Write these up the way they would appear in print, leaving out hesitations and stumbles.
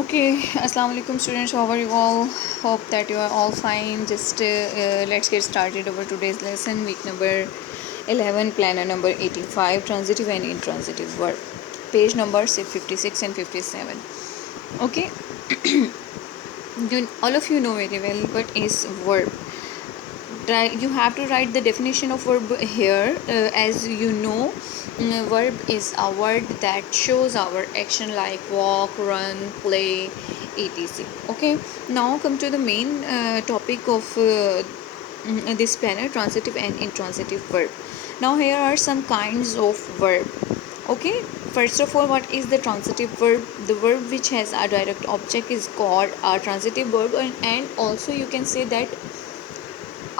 Okay, assalamu alaikum students, how are you all? Hope that you are all fine. Just let's get started over today's lesson, week number 11, planner number 85, transitive and intransitive verb, page number 56 and 57. Okay, all of you know very well what is verb. You have to write the definition of verb here. As you know, verb is a word that shows our action like walk, run, play, etc. Okay, now come to the main topic of this planner, transitive and intransitive verb. Now here are some kinds of verb. Okay, first of all, what is the transitive verb? The verb which has a direct object is called a transitive verb, and also you can say that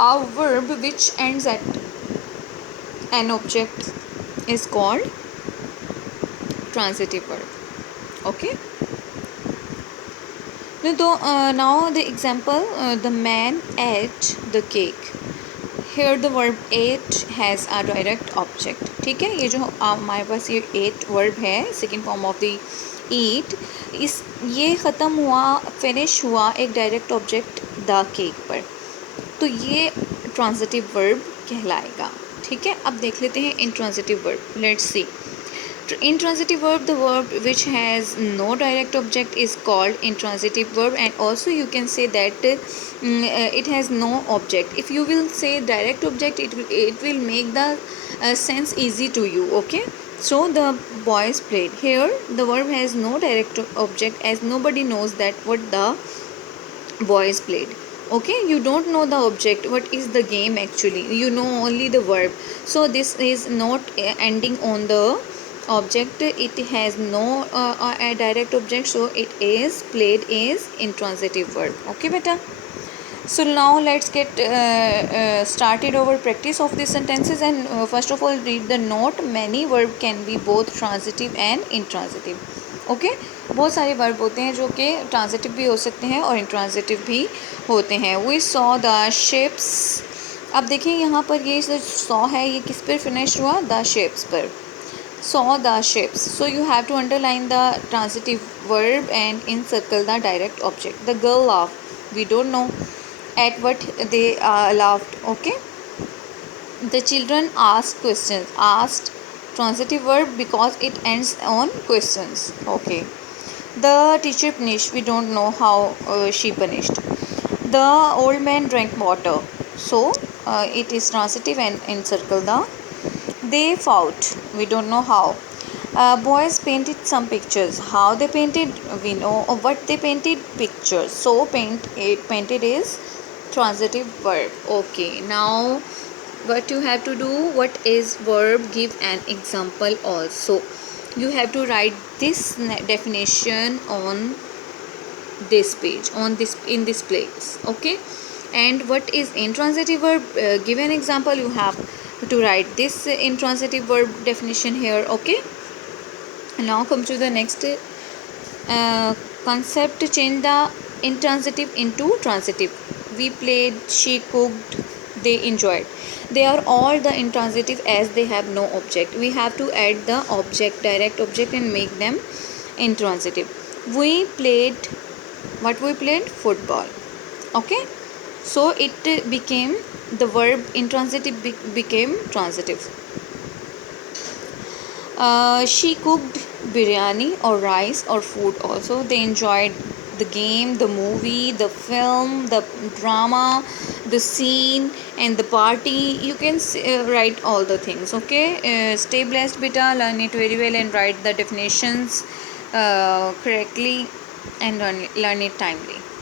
a verb which ends at an object is called transitive verb. Okay, now the example, the man ate the cake. Here the verb ate has a direct object. ठीक है, ये जो हमारे पास ये ate verb है, second form of the eat, इस ये ख़त्म हुआ, finish हुआ एक direct object the cake पर, तो ये ट्रांजिटिव वर्ब कहलाएगा. ठीक है, अब देख लेते हैं intransitive verb. Let's see. Intransitive verb, the verb which has no direct object is called intransitive verb, and also you can say that it has no object. If you will say direct object, it will make the sense easy to you. Okay, so the boys played. Here the verb has no direct object, as nobody knows that what the boys played. Okay, you don't know the object, what is the game actually, you know only the verb, so this is not ending on the object, it has no a direct object, so it is played is intransitive verb. Okay beta, so now let's get started over practice of these sentences, and first of all read the note. Many verb can be both transitive and intransitive. Okay, बहुत सारे verb होते हैं जो कि transitive भी हो सकते हैं और इंट्रांजिटिव भी होते हैं. We saw the ships. अब देखिए यहाँ पर ये जो सॉ है ये किस पर फिनिश हुआ, द शिप्स पर. Saw the ships. So you have to underline the transitive verb and encircle the direct object. The girl laughed. We don't know at what they laughed. Okay, the children asked questions. Asked transitive verb because it ends on questions. Okay, the teacher punished. We don't know how she punished. The old man drank water, so it is transitive and encircle the. They fought. We don't know how. Boys painted some pictures. How they painted, we know. What they painted, pictures, so painted is transitive verb. Okay, now what you have to do, what is verb, give an example. Also you have to write this definition on this page, on this, in this place. Okay, and what is intransitive verb, give an example. You have to write this intransitive verb definition here. Okay, now come to the next concept. Change the intransitive into transitive. We played, she cooked, they enjoyed. They are all the intransitive as they have no object. We have to add the object, direct object, and make them intransitive. We played, what we played, football. Okay, so it became, the verb intransitive became transitive. She cooked biryani or rice or food also. They enjoyed the game, the movie, the film, the drama, the scene, and the party. You can write all the things. Okay, stay blessed beta, learn it very well and write the definitions correctly and learn it timely.